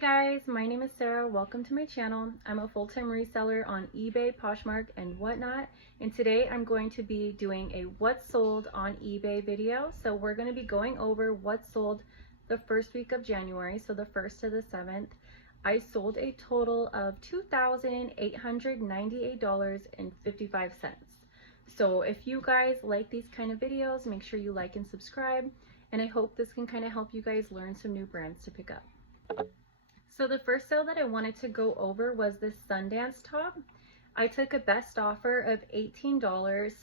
guys, my name is Sarah. Welcome to my channel. I'm a full-time reseller on eBay, Poshmark, and whatnot. And today I'm going to be doing a what sold on eBay video. So we're going to be going over what sold the first week of January, so the 1st to the 7th. I sold a total of $2,898.55. So if you guys like these kind of videos, make sure you like and subscribe. And I hope this can kind of help you guys learn some new brands to pick up. So the first sale that I wanted to go over was this Sundance top. I took a best offer of $18,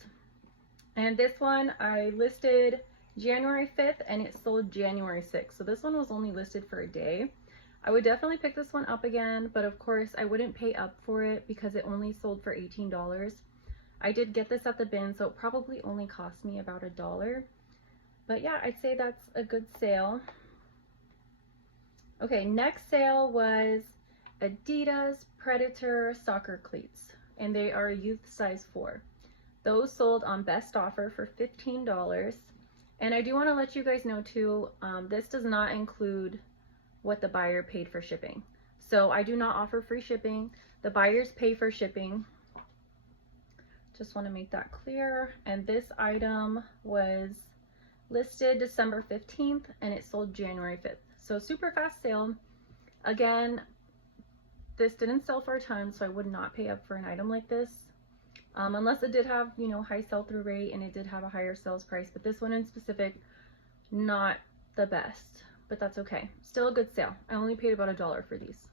and this one I listed January 5th and it sold January 6th. So this one was only listed for a day. I would definitely pick this one up again, but of course I wouldn't pay up for it because it only sold for $18. I did get this at the bin, so it probably only cost me about $1. But yeah, I'd say that's a good sale. Okay, next sale was Adidas Predator soccer cleats, and they are youth size 4. Those sold on best offer for $15. And I do want to let you guys know too, this does not include what the buyer paid for shipping. So I do not offer free shipping. The buyers pay for shipping. Just want to make that clear. And this item was listed December 15th and it sold January 5th. So super fast sale. Again, this didn't sell for a ton, so I would not pay up for an item like this. Unless it did have, you know, high sell-through rate and it did have a higher sales price. But this one in specific, not the best. But that's okay. Still a good sale. I only paid about $1 for these.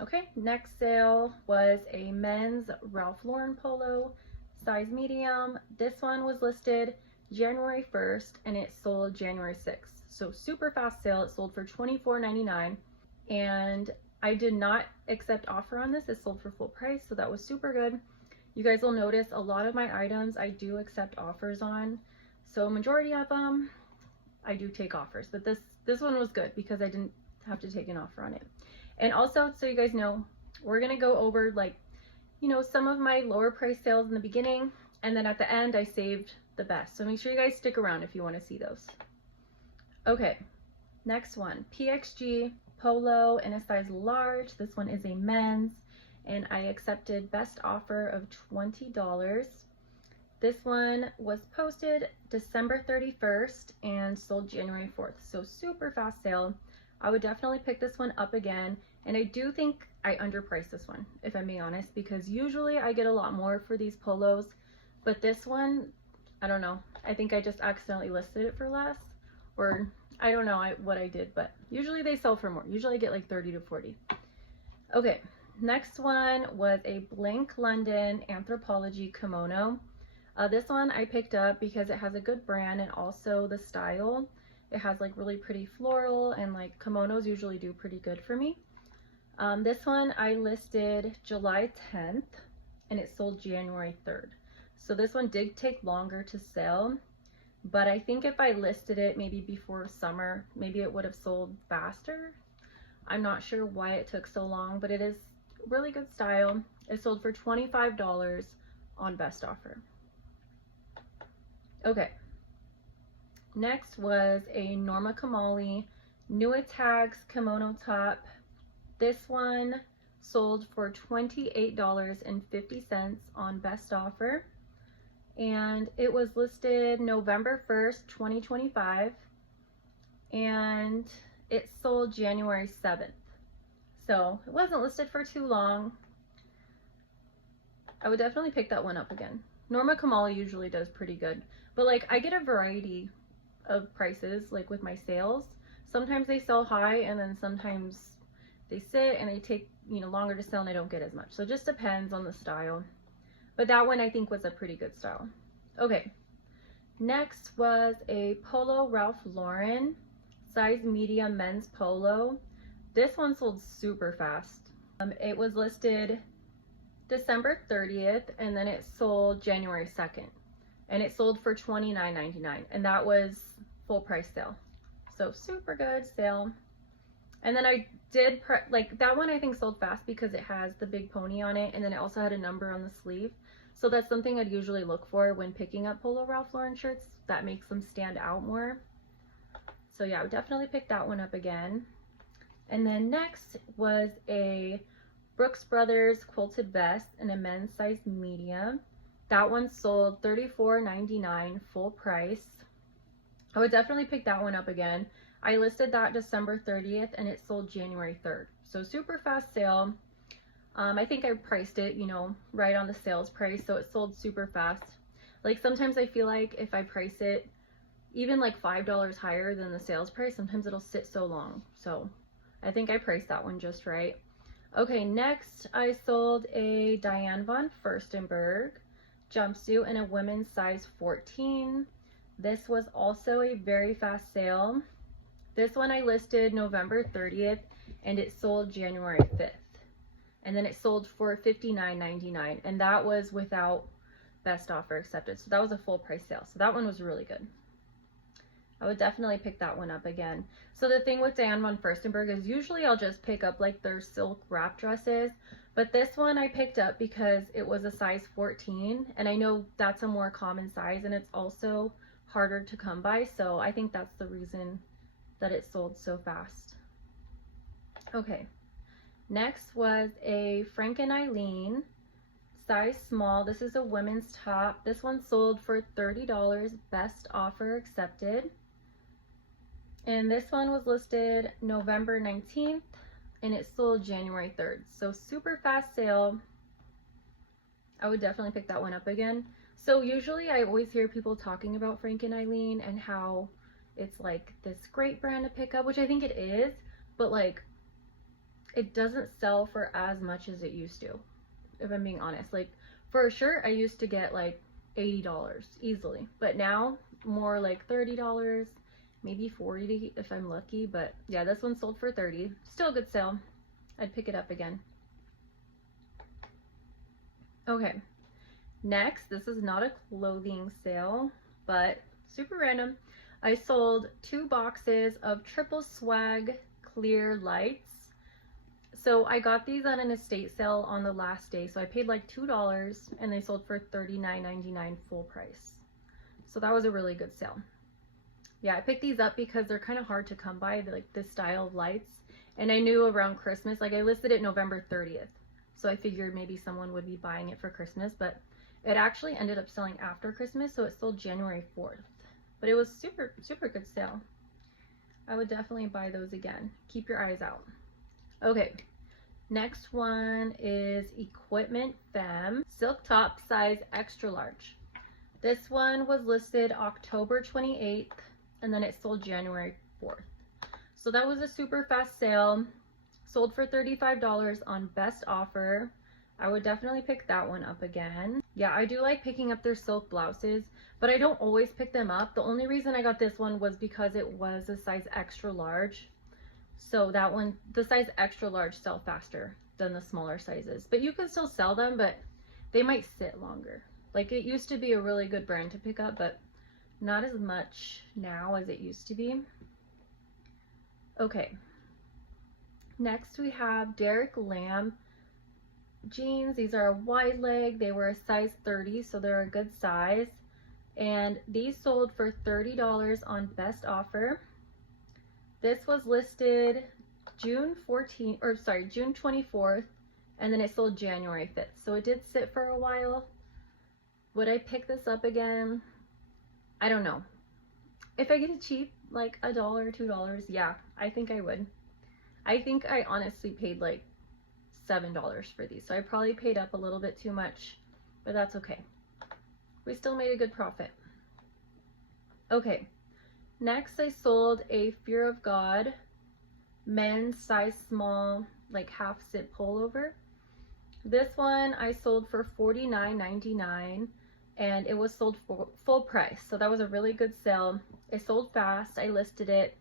Okay, next sale was a men's Ralph Lauren polo, size medium. This one was listed January 1st and it sold January 6th. So super fast sale. It sold for $24.99, and I did not accept offer on this. It sold for full price, so that was super good. You guys will notice a lot of my items I do accept offers on. So majority of them I do take offers, but this one was good because I didn't have to take an offer on it. And also, so you guys know, we're gonna go over, like, you know, some of my lower price sales in the beginning, and then at the end I saved the best. So make sure you guys stick around if you want to see those. Okay, next one, PXG polo in a size large. This one is a men's, and I accepted best offer of $20. This one was posted December 31st and sold January 4th. So super fast sale. I would definitely pick this one up again. And I do think I underpriced this one, if I'm being honest, because usually I get a lot more for these polos, but this one, I don't know. I think I just accidentally listed it for less, or I don't know what I did, but usually they sell for more. Usually I get like 30 to 40. Okay, next one was a Blank London Anthropologie kimono. This one I picked up because it has a good brand and also the style. It has like really pretty floral, and like kimonos usually do pretty good for me. This one I listed July 10th and it sold January 3rd. So this one did take longer to sell, but I think if I listed it maybe before summer, maybe it would have sold faster. I'm not sure why it took so long, but it is really good style. It sold for $25 on best offer. Okay. Next was a Norma Kamali Nua Tags kimono top. This one sold for $28.50 on best offer. And it was listed November 1st, 2025, and it sold January 7th. So it wasn't listed for too long. I would definitely pick that one up again. Norma Kamali usually does pretty good, but like I get a variety of prices like with my sales. Sometimes they sell high and then sometimes they sit and they take, you know, longer to sell and I don't get as much. So it just depends on the style. But that one I think was a pretty good style. Okay, next was a polo Ralph Lauren size medium men's polo. This one sold super fast. It was listed December 30th and then it sold January 2nd. And it sold for $29.99, and that was full price sale. So super good sale. And then I did, like that one I think sold fast because it has the big pony on it, and then it also had a number on the sleeve. So that's something I'd usually look for when picking up polo Ralph Lauren shirts. That makes them stand out more. So yeah, I would definitely pick that one up again. And then next was a Brooks Brothers quilted vest in a men's size medium. That one sold $34.99 full price. I would definitely pick that one up again. I listed that December 30th and it sold January 3rd. So super fast sale. I think I priced it, you know, right on the sales price, so it sold super fast. Like sometimes I feel like if I price it even like $5 higher than the sales price, sometimes it'll sit so long. So I think I priced that one just right. Okay, next I sold a Diane von Furstenberg jumpsuit in a women's size 14. This was also a very fast sale. This one I listed November 30th and it sold January 5th. And then it sold for $59.99, and that was without best offer accepted. So that was a full price sale. So that one was really good. I would definitely pick that one up again. So the thing with Diane von Furstenberg is usually I'll just pick up like their silk wrap dresses, but this one I picked up because it was a size 14, and I know that's a more common size and it's also harder to come by. So I think that's the reason that it sold so fast. Okay. Next was a Frank and Eileen size small. This is a women's top. This one sold for $30, best offer accepted. And this one was listed November 19th and it sold January 3rd. So super fast sale. I would definitely pick that one up again. So usually I always hear people talking about Frank and Eileen and how it's like this great brand to pick up, which I think it is, but like it doesn't sell for as much as it used to, if I'm being honest. Like for a shirt, I used to get like $80 easily, but now more like $30, maybe $40 if I'm lucky. But yeah, this one sold for $30. Still a good sale. I'd pick it up again. Okay, next, this is not a clothing sale, but super random. I sold 2 boxes of triple swag clear lights. So I got these on an estate sale on the last day. So I paid like $2 and they sold for $39.99 full price. So that was a really good sale. Yeah, I picked these up because they're kind of hard to come by, like this style of lights. And I knew around Christmas, like I listed it November 30th. So I figured maybe someone would be buying it for Christmas, but it actually ended up selling after Christmas. So it sold January 4th, but it was super, super good sale. I would definitely buy those again. Keep your eyes out. Okay. Next one is Equipment Femme silk top size extra large. This one was listed October 28th and then it sold January 4th. So that was a super fast sale. Sold for $35 on best offer. I would definitely pick that one up again. Yeah, I do like picking up their silk blouses, but I don't always pick them up. The only reason I got this one was because it was a size extra large. So that one, the size extra large sell faster than the smaller sizes, but you can still sell them, but they might sit longer. Like it used to be a really good brand to pick up, but not as much now as it used to be. Okay. Next we have Derek Lamb jeans. These are a wide leg. They were a size 30, so they're a good size. And these sold for $30 on best offer. This was listed June 24th, and then it sold January 5th. So it did sit for a while. Would I pick this up again? I don't know. If I get it cheap, like $1, $2, yeah, I think I would. I think I honestly paid like $7 for these. So I probably paid up a little bit too much, but that's okay. We still made a good profit. Okay. Next, I sold a Fear of God men's size small, like half zip pullover. This one I sold for $49.99 and it was sold for full price. So that was a really good sale. It sold fast. I listed it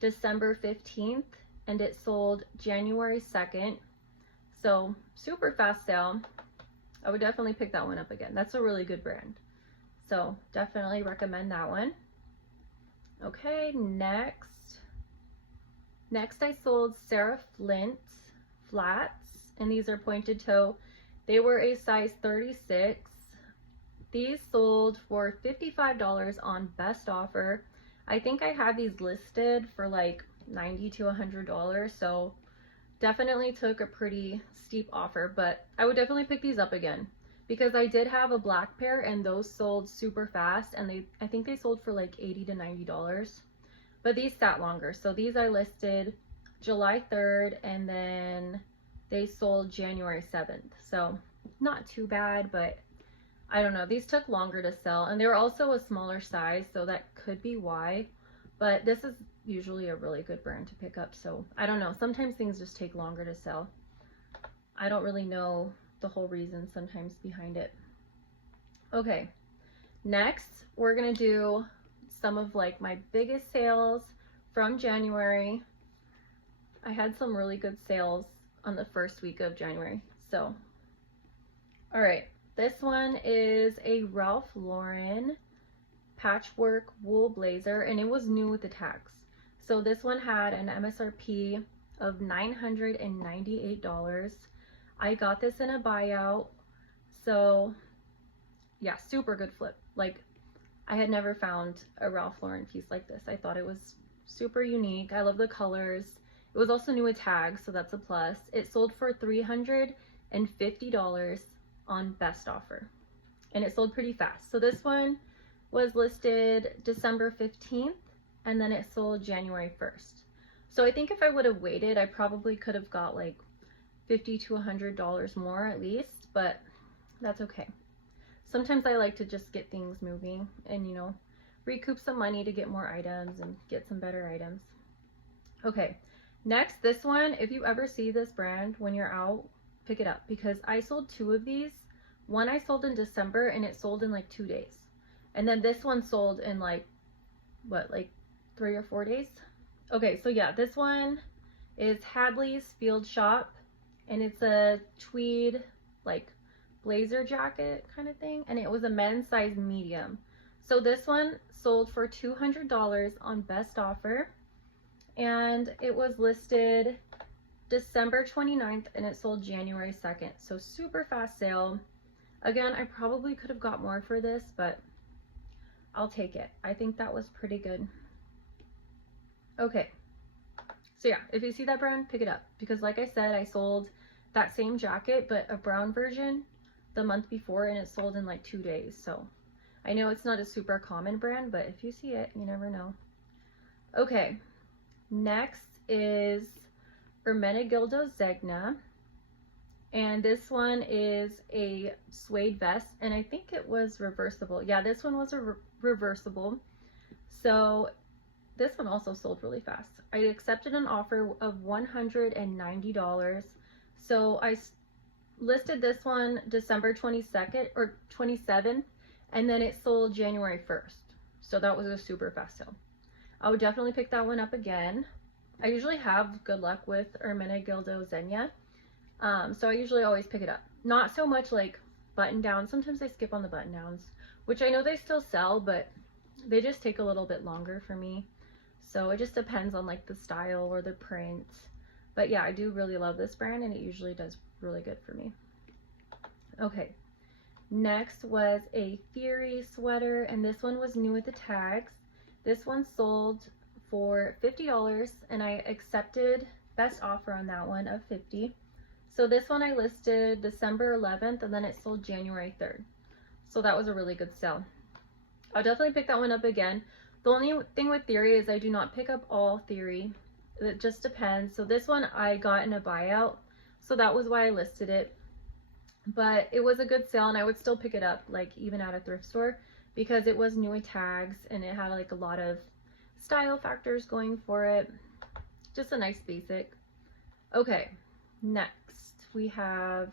December 15th and it sold January 2nd. So super fast sale. I would definitely pick that one up again. That's a really good brand. So definitely recommend that one. Okay, next I sold Sarah Flint flats, and these are pointed toe. They were a size 36. These sold for $55 on best offer. I think I had these listed for like $90 to $100. So definitely took a pretty steep offer, but I would definitely pick these up again because I did have a black pair and those sold super fast, and I think they sold for like $80 to $90, but these sat longer. So these I listed July 3rd and then they sold January 7th. So not too bad, but I don't know. These took longer to sell, and they were also a smaller size, so that could be why. But this is usually a really good brand to pick up, so I don't know. Sometimes things just take longer to sell. I don't really know the whole reason sometimes behind it. Okay, next we're gonna do some of like my biggest sales from January. I had some really good sales on the first week of January. So, all right, this one is a Ralph Lauren patchwork wool blazer, and it was new with the tags. So this one had an MSRP of $998. I got this in a buyout. So yeah, super good flip. Like, I had never found a Ralph Lauren piece like this. I thought it was super unique. I love the colors. It was also new with tags, so that's a plus. It sold for $350 on best offer, and it sold pretty fast. So this one was listed December 15th, and then it sold January 1st. So I think if I would have waited, I probably could have got like $50 to $100 more at least, but that's okay. Sometimes I like to just get things moving and, you know, recoup some money to get more items and get some better items. Okay, next, this one, if you ever see this brand when you're out, pick it up, because I sold two of these. One I sold in December and it sold in like 2 days. And then this one sold in like, what, like 3 or 4 days? Okay, so yeah, this one is Hadley's Field Shop, and it's a tweed, like, blazer jacket kind of thing, and it was a men's size medium. So this one sold for $200 on best offer, and it was listed December 29th, and it sold January 2nd. So super fast sale. Again, I probably could have got more for this, but I'll take it. I think that was pretty good. Okay, so yeah, if you see that brand, pick it up, because like I said, I sold that same jacket, but a brown version, the month before, and it sold in like 2 days. So I know it's not a super common brand, but if you see it, you never know. Okay, next is Ermenegildo Zegna, and this one is a suede vest, and I think it was reversible. Yeah, this one was a reversible. So this one also sold really fast. I accepted an offer of $190. So I listed this one December 22nd or 27th, and then it sold January 1st. So that was a super fast sale. I would definitely pick that one up again. I usually have good luck with Ermenegildo Zegna. So I usually always pick it up. Not so much like button down. Sometimes I skip on the button downs, which I know they still sell, but they just take a little bit longer for me. So it just depends on like the style or the print. But yeah, I do really love this brand, and it usually does really good for me. Okay, next was a Theory sweater, and this one was new with the tags. This one sold for $50, and I accepted best offer on that one of $50. So this one I listed December 11th, and then it sold January 3rd. So that was a really good sale. I'll definitely pick that one up again. The only thing with Theory is I do not pick up all Theory. It just depends. So this one I got in a buyout, so that was why I listed it. But it was a good sale, and I would still pick it up, like even at a thrift store, because it was new with tags and it had like a lot of style factors going for it. Just a nice basic. Okay, next we have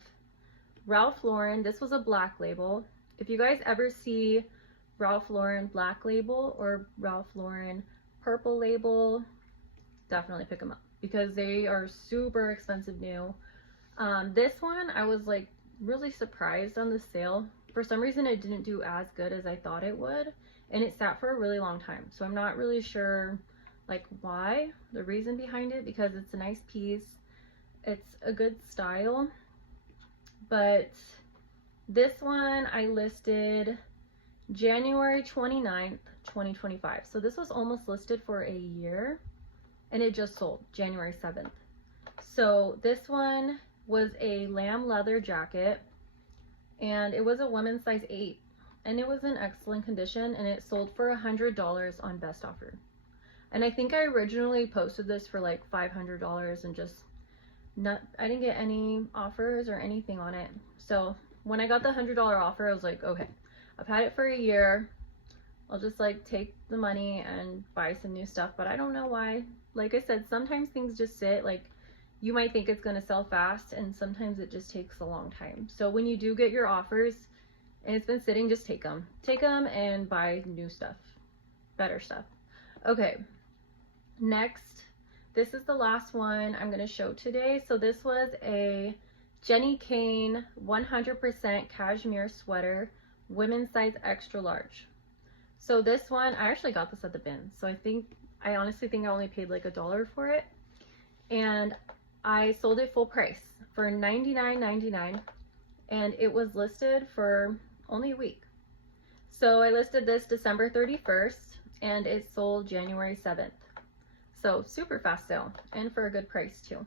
Ralph Lauren. This was a black label. If you guys ever see Ralph Lauren black label or Ralph Lauren purple label, definitely pick them up, because they are super expensive new. This one I was like really surprised on the sale. For some reason it didn't do as good as I thought it would, and it sat for a really long time. So I'm not really sure like why, the reason behind it, because it's a nice piece. It's a good style. But this one I listed January 29th, 2025. So this was almost listed for a year. and it just sold January 7th. So this one was a lamb leather jacket, and it was a women's size 8, and it was in excellent condition, and it sold for $100 on best offer. And I think I originally posted this for like $500 and just I didn't get any offers or anything on it. So when I got the $100 offer, I was like, okay, I've had it for a year. I'll just like take the money and buy some new stuff, but I don't know why. Like I said, sometimes things just sit, like you might think it's going to sell fast, and sometimes it just takes a long time. So when you do get your offers and it's been sitting, just take them. Take them and buy new stuff, better stuff. Okay, next, this is the last one I'm going to show today. So this was a Jenny Kane 100% cashmere sweater, women's size extra large. So this one, I actually got this at the bin. So I honestly think I only paid like $1 for it. And I sold it full price for $99.99, and it was listed for only a week. So I listed this December 31st, and it sold January 7th. So super fast sale, and for a good price too.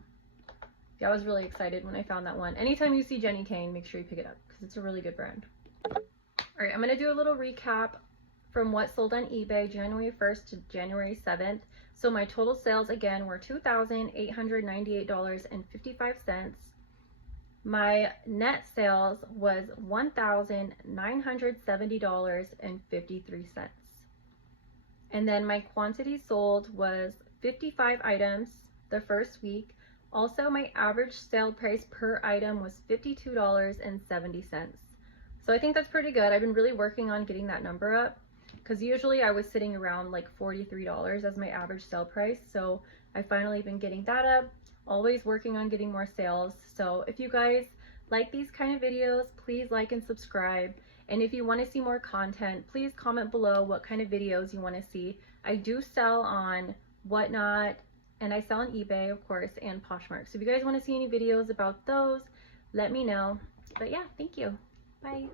Yeah, I was really excited when I found that one. Anytime you see Jenny Kane, make sure you pick it up because it's a really good brand. All right, I'm gonna do a little recap from what sold on eBay January 1st to January 7th. So my total sales again were $2,898.55. My net sales was $1,970.53. And then my quantity sold was 55 items the first week. Also, my average sale price per item was $52.70. So I think that's pretty good. I've been really working on getting that number up, because usually I was sitting around like $43 as my average sale price. So I finally been getting that up, always working on getting more sales. So if you guys like these kind of videos, please like and subscribe. And if you want to see more content, please comment below what kind of videos you want to see. I do sell on Whatnot, and I sell on eBay, of course, and Poshmark. So if you guys want to see any videos about those, let me know. But yeah, thank you. Bye.